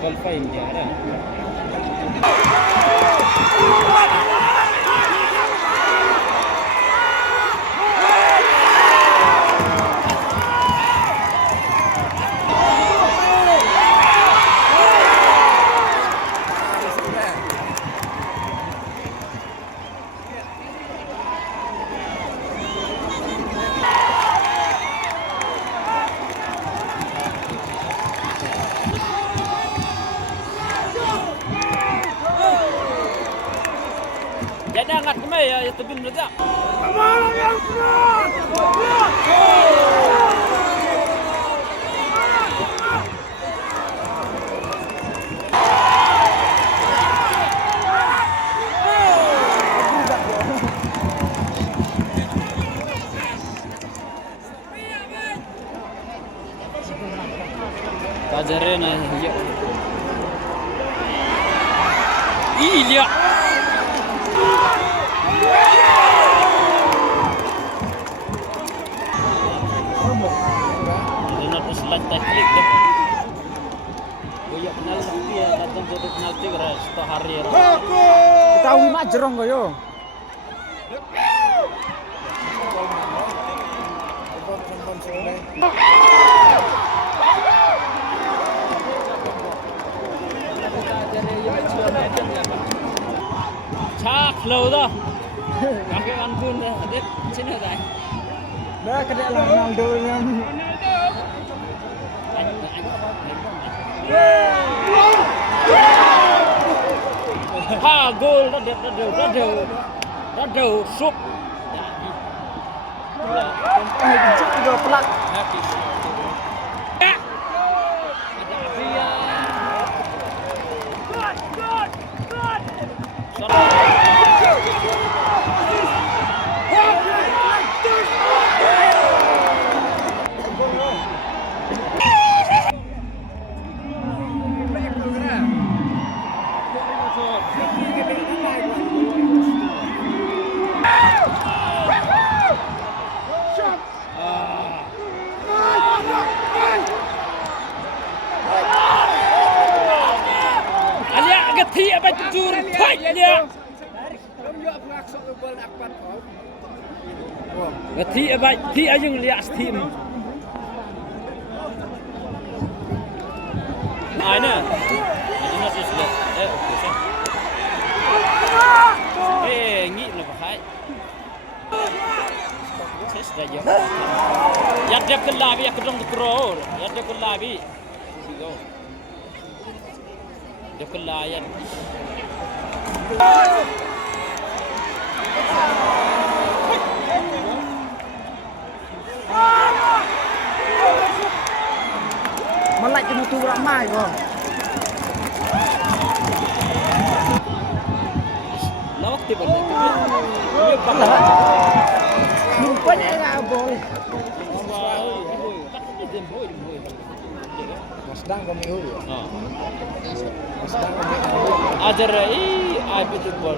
qualify India ada. Jangan angkat kemai ya, ya tebin meledak. Tajaran ya. Iya. Lantai klik deh. Goyak penalti dia datang jadi penalti keras to hari. Kita wima jerong goyo. Chak lâu đó. Kakek anpun dah. Dia sini dah. Dah kedek Ronaldo yang ha gol rada sup juga pelak. Thi apa jujur fight-nya. Thi apa thi ayung lihat tim. Ana. Ini masih sudah. Okey. Ngi lah pakai. Ses dah je. Ya dia kelabi ya kedong kror. Ya dia kelabi. Sigo. Dia kelayan. Malak kena tu ramai kau. Lawak tiba ni. Dia bakal. Rupanya enggak boleh. Sedang kami hulu. Ha. Sedang kami hulu. Ajar ai betul bol.